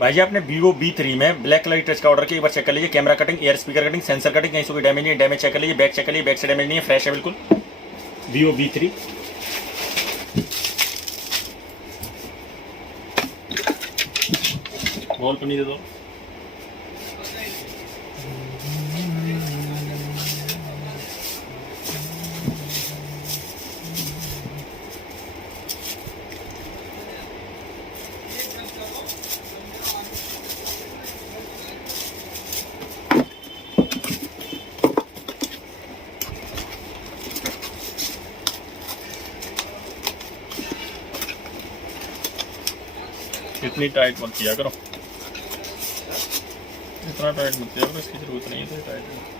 भाई जी आपने Vivo V3 में ब्लैक कलर टच का ऑर्डर किया, एक बार चेक कर लीजिए। Camera cutting, air speaker cutting, sensor cutting, कहीं से कोई डैमेज नहीं है। डैमेज चेक कर लीजिए। बैक चेक कर लीजिए, बैक से डैमेज नहीं है, फ्रेश है बिल्कुल। Vivo V3 बॉल पन्नी दे दो। इतनी टाइट मत किया करो, इतना टाइट मत किया करो, इसकी जरूरत नहीं है इतनी टाइट में।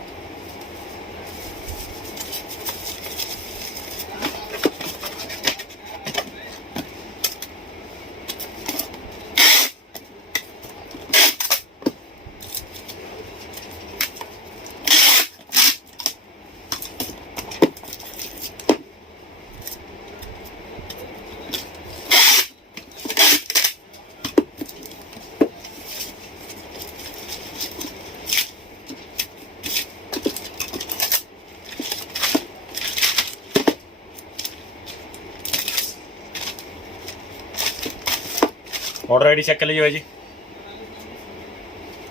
ऑर्डर आईडी चेक कर लीजिए भाई जी।